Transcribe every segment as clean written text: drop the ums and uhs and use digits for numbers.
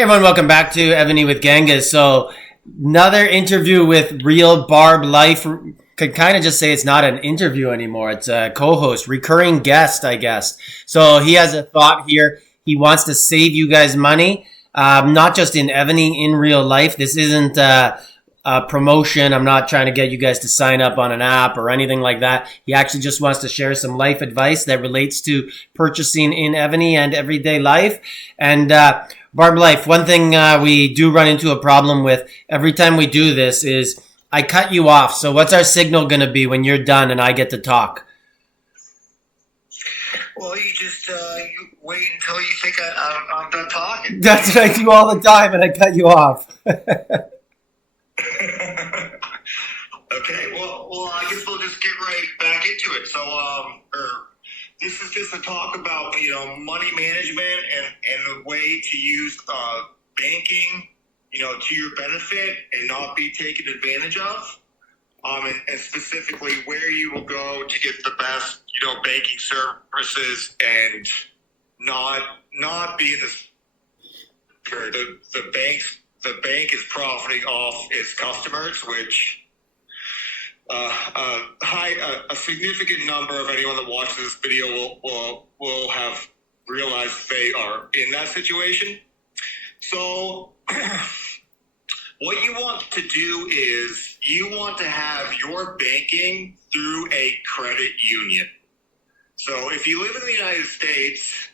Hey everyone, welcome back to Evony with Genghis. So another interview with real Barb Life. Could kind of just say it's not an interview anymore. It's a co-host, recurring guest, I guess. So he has a thought here. He wants to save you guys money, not just in Evony, in real life. This isn't a promotion. I'm not trying to get you guys to sign up on an app or anything like that. He actually just wants to share some life advice that relates to purchasing in Evony and everyday life. And Barb Life, one thing we do run into a problem with every time we do this is I cut you off. So what's our signal going to be when you're done and I get to talk? Well, you just you wait until you think I'm done talking. That's what I do all the time, and I cut you off. Okay, well, I guess we'll just get right back into it. So, this is just a talk about money management and the way to use banking to your benefit and not be taken advantage of. And specifically where you will go to get the best banking services and not be in this. The bank is profiting off its customers, which a significant number of anyone that watches this video will have realized they are in that situation. So what you want to do is you want to have your banking through a credit union. So if you live in the United States,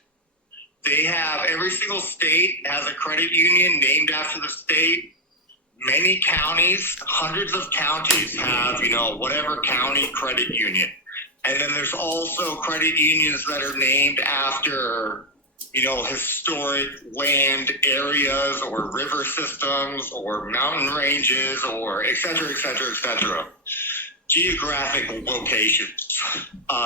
every single state has a credit union named after the state. Many counties, hundreds of counties have, whatever county credit union. And then there's also credit unions that are named after, historic land areas or river systems or mountain ranges or et cetera, et cetera, et cetera. Geographic locations,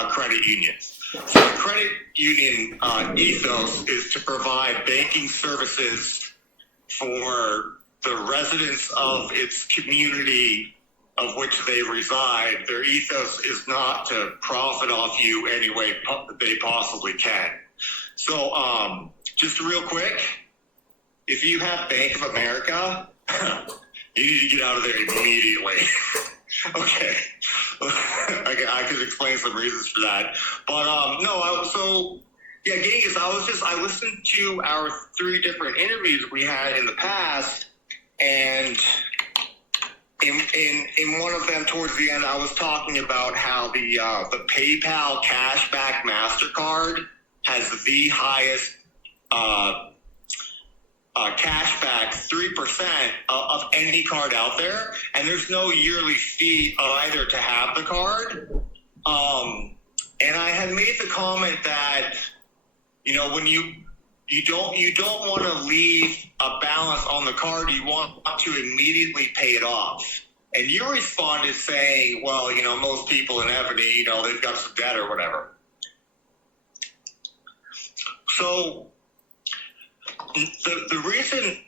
credit unions. So the credit union ethos is to provide banking services for the residents of its community of which they reside. Their ethos is not to profit off you any way they possibly can. So just real quick, if you have Bank of America, you need to get out of there immediately. Okay. I could explain some reasons for that. But Genghis, I listened to our 3 different interviews we had in the past, and in one of them towards the end, I was talking about how the PayPal Cashback MasterCard has the highest cashback, 3% of any card out there, and there's no yearly fee either to have the card. And I had made the comment that when you don't want to leave a balance on the card, you want to immediately pay it off. And you responded saying, well, most people in Evony, they've got some debt or whatever. So the reason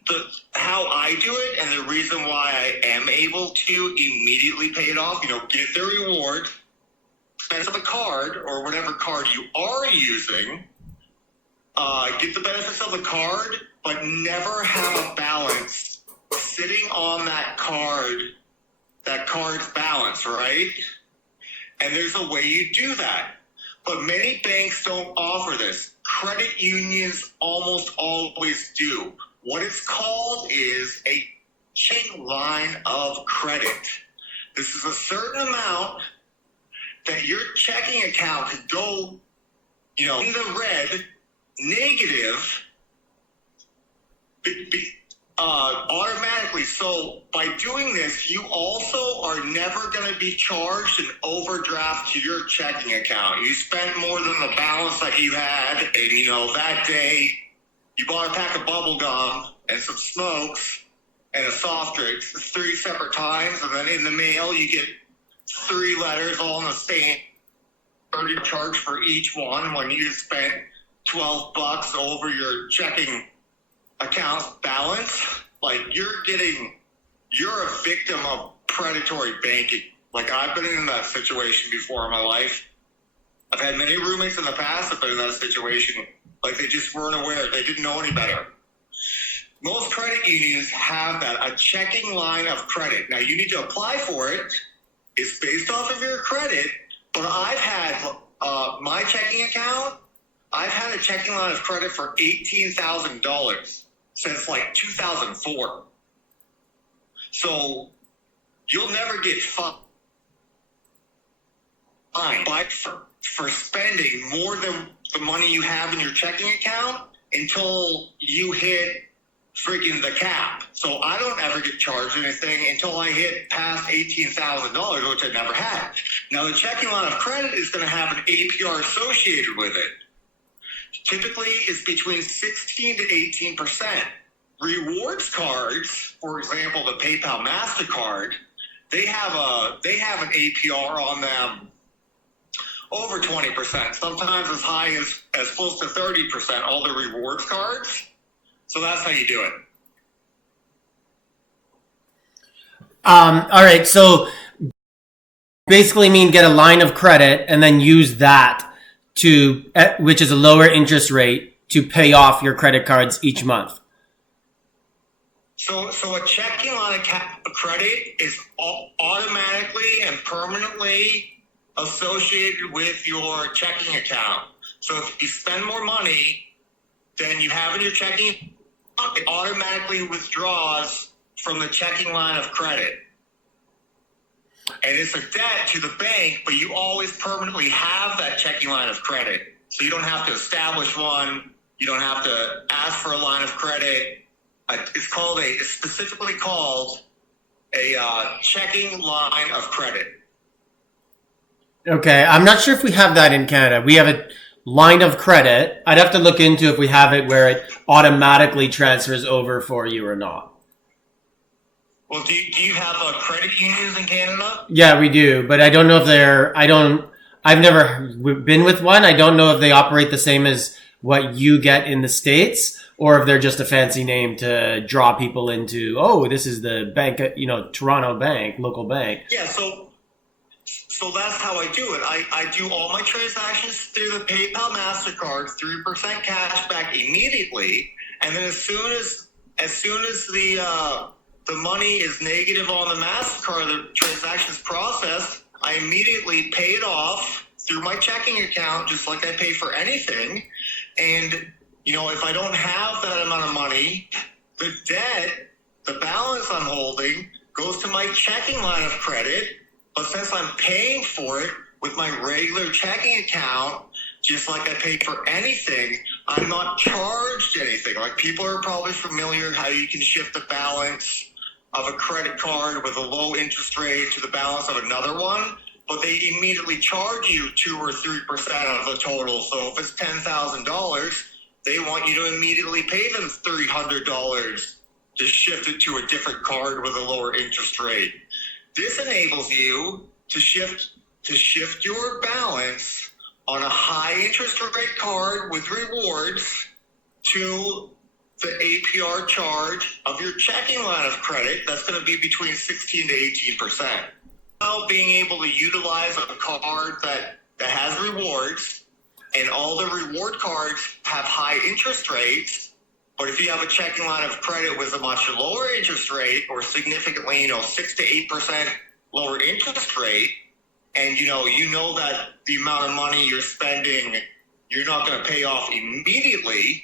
how I do it and the reason why I am able to immediately pay it off, get the reward, expense of the card or whatever card you are using, get the benefits of the card, but never have a balance sitting on that card's balance, right? And there's a way you do that. But many banks don't offer this. Credit unions almost always do. What it's called is a checking line of credit. This is a certain amount that your checking account could go, in the red, negative, automatically. So by doing this, you also are never going to be charged an overdraft to your checking account. You spent more than the balance that you had, and that day you bought a pack of bubble gum and some smokes and a soft drink 3 separate times, and then in the mail you get 3 letters all in the same charge for each one when you spent $12 over your checking account's balance. Like you're a victim of predatory banking. Like I've been in that situation before in my life. I've had many roommates in the past that have been in that situation. Like they just weren't aware. They didn't know any better. Most credit unions have that, a checking line of credit. Now, you need to apply for it. It's based off of your credit, but I've had my checking account, I've had a checking line of credit for $18,000 since like 2004. So you'll never get fined for spending more than the money you have in your checking account until you hit freaking the cap. So I don't ever get charged anything until I hit past $18,000, which I never had. Now, the checking line of credit is going to have an APR associated with it. Typically, it's between 16 to 18%. Rewards cards, for example, the PayPal MasterCard, they have an APR on them over 20%, sometimes as high as close to 30%, all the rewards cards. So that's how you do it. All right. So basically mean get a line of credit and then use that to, which is a lower interest rate, to pay off your credit cards each month. So a checking line of credit is automatically and permanently associated with your checking account. So if you spend more money than you have in your checking, it automatically withdraws from the checking line of credit. And it's a debt to the bank, but you always permanently have that checking line of credit. So you don't have to establish one. You don't have to ask for a line of credit. It's specifically called a checking line of credit. Okay. I'm not sure if we have that in Canada. We have a line of credit. I'd have to look into if we have it where it automatically transfers over for you or not. Well, do you have credit unions in Canada? Yeah, we do, but I don't know if I've never been with one. I don't know if they operate the same as what you get in the States, or if they're just a fancy name to draw people into, oh, this is the bank, Toronto bank, local bank. Yeah, so that's how I do it. I do all my transactions through the PayPal MasterCard, 3% cash back immediately, and then as soon as the money is negative on the MasterCard, the transaction's processed, I immediately pay it off through my checking account, just like I pay for anything. And, if I don't have that amount of money, the debt, the balance I'm holding, goes to my checking line of credit. But since I'm paying for it with my regular checking account, just like I pay for anything, I'm not charged anything. Like, people are probably familiar how you can shift the balance of a credit card with a low interest rate to the balance of another one, but they immediately charge you 2 or 3% of the total. So if it's $10,000, they want you to immediately pay them $300 to shift it to a different card with a lower interest rate. This enables you to shift your balance on a high interest rate card with rewards to the APR charge of your checking line of credit. That's going to be between 16 to 18%. Now, being able to utilize a card that has rewards, and all the reward cards have high interest rates, but if you have a checking line of credit with a much lower interest rate, or significantly, 6 to 8% lower interest rate, and you know that the amount of money you're spending, you're not going to pay off immediately.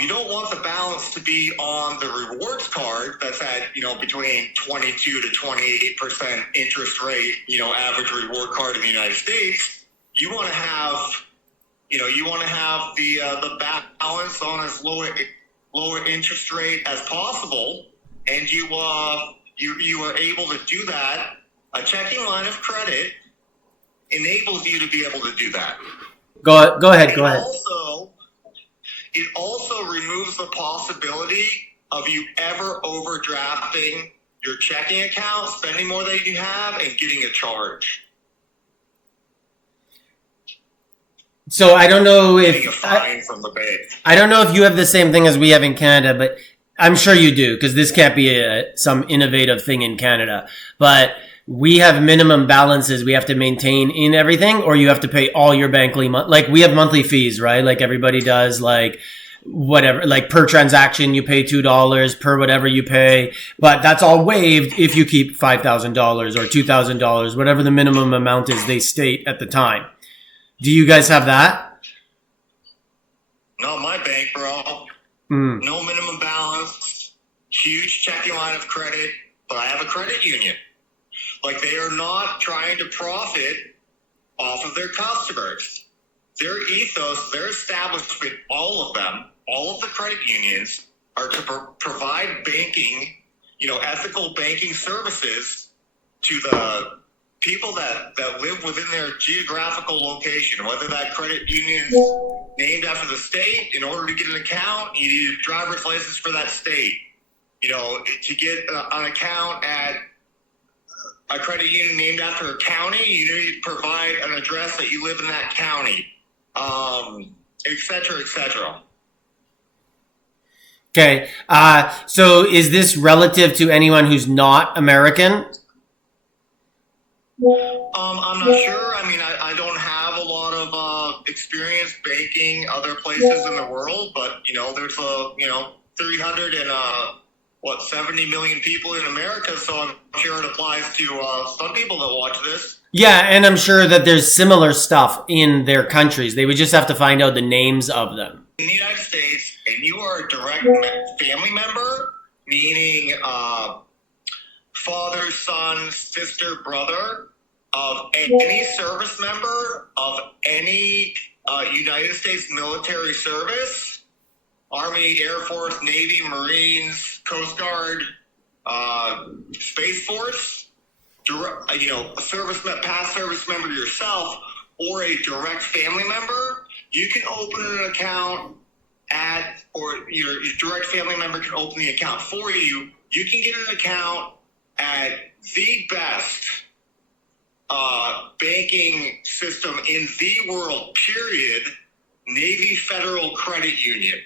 You don't want the balance to be on the rewards card that's at, between 22 to 28% interest rate, average reward card in the United States. You want to have, the balance on as lower interest rate as possible. And you are able to do that. A checking line of credit enables you to be able to do that. Go ahead. It also removes the possibility of you ever overdrafting your checking account, spending more than you have, and getting a charge. So I don't know if a fine from the bank. I don't know if you have the same thing as we have in Canada, but I'm sure you do, because this can't be some innovative thing in Canada. But we have minimum balances we have to maintain in everything, or you have to pay all your bank like we have monthly fees, right? Like everybody does. Like whatever, like per transaction, you pay $2 per whatever you pay, but that's all waived if you keep $5,000 or $2,000, whatever the minimum amount is they state at the time. Do you guys have that? Not my bank, bro. No minimum balance, huge checking line of credit, but I have a credit union. Like, they are not trying to profit off of their customers. Their ethos, their establishment, all of them, all of the credit unions are to provide banking, ethical banking services to the people that live within their geographical location, whether that credit union's named after the state. In order to get an account, you need a driver's license for that state. To get an account at a credit union named after a county, you need to provide an address that you live in that county, et cetera, et cetera. Okay. So is this relative to anyone who's not American? I'm not sure. I mean, I don't have a lot of experience banking other places in the world, but there's 70 million people in America, so I'm sure it applies to some people that watch this. Yeah, and I'm sure that there's similar stuff in their countries. They would just have to find out the names of them. In the United States, and you are a direct family member, meaning father, son, sister, brother, of any service member of any United States military service, Army, Air Force, Navy, Marines, Coast Guard, Space Force, a past service member yourself, or a direct family member, you can open an account or your direct family member can open the account for you. You can get an account at the best banking system in the world, period, Navy Federal Credit Union.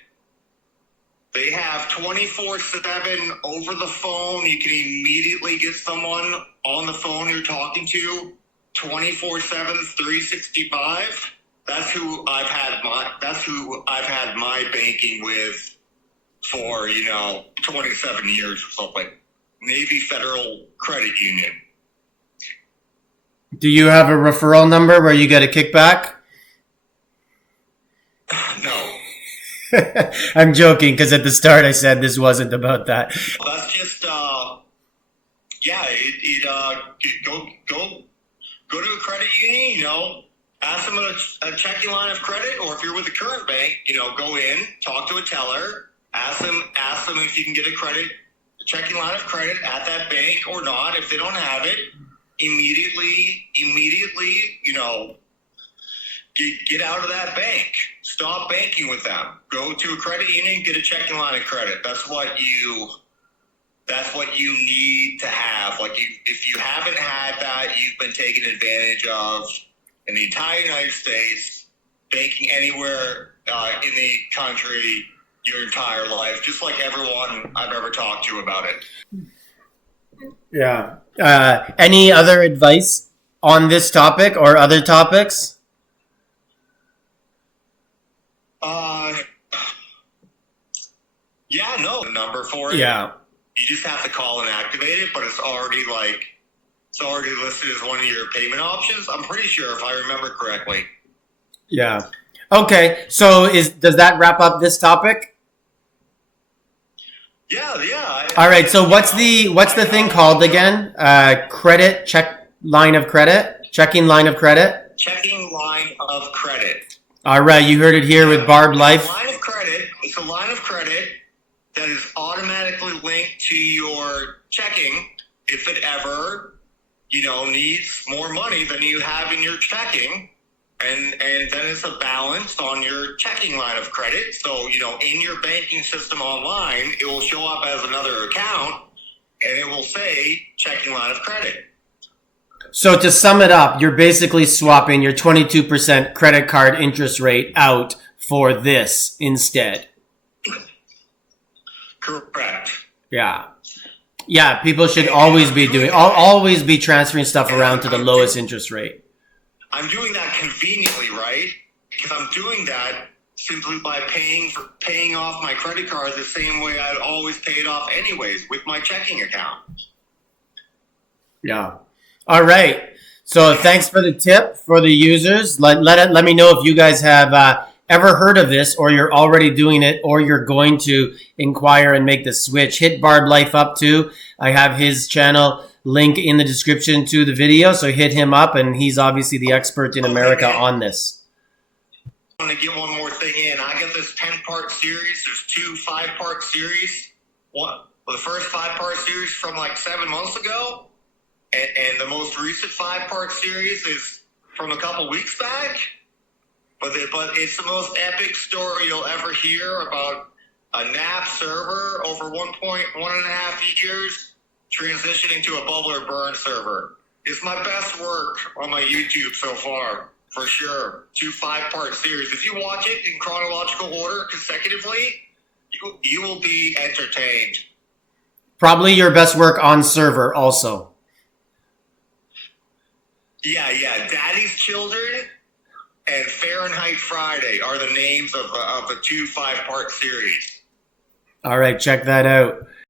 They have 24/7 over the phone. You can immediately get someone on the phone you're talking to 24/7, 365. That's who I've had my banking with for, 27 years or something. Navy Federal Credit Union. Do you have a referral number where you get a kickback? No. I'm joking, because at the start I said this wasn't about that. That's just, go to a credit union, ask them a checking line of credit, or if you're with the current bank, go in, talk to a teller, ask them if you can get a checking line of credit at that bank or not. If they don't have it, immediately, get out of that bank. Stop banking with them. Go to a credit union, get a checking line of credit. That's what you need to have. Like, if you haven't had that, you've been taken advantage of in the entire United States, banking anywhere in the country your entire life, just like everyone I've ever talked to about it. Yeah. Any other advice on this topic or other topics? Number for it. Yeah. You just have to call and activate it, but it's already listed as one of your payment options. I'm pretty sure, if I remember correctly. Yeah. Okay. So does that wrap up this topic? Yeah. All right. So what's the thing called again? Credit check line of credit, checking line of credit. Checking line of credit. All right. You heard it here with Barb Life. Line of credit. It's a line of credit that is automatically linked to your checking if it ever, needs more money than you have in your checking. And then it's a balance on your checking line of credit. So, in your banking system online, it will show up as another account and it will say checking line of credit. So to sum it up, you're basically swapping your 22% credit card interest rate out for this instead. Correct. Yeah. Yeah, people should always be transferring stuff around to the lowest interest rate. I'm doing that conveniently, right? Because I'm doing that simply by paying off my credit card the same way I'd always pay it off anyways, with my checking account. Yeah. All right. So thanks for the tip for the users. Let me know if you guys have ever heard of this, or you're already doing it, or you're going to inquire and make the switch. Hit Barb Life up too. I have his channel link in the description to the video, so hit him up, and he's obviously the expert in America on this. I'm going to get one more thing in. I got this 10-part series. There's 2 5-part series. The first 5-part series from like 7 months ago, and the most recent 5-part series is from a couple weeks back. But it's the most epic story you'll ever hear about a NAP server over 1.5 years transitioning to a bubbler burn server. It's my best work on my YouTube so far, for sure. 2 5-part series. If you watch it in chronological order consecutively, you will be entertained. Probably your best work on server also. Yeah. Daddy's Children and Fahrenheit Friday are the names of the 2 5-part series. All right, check that out.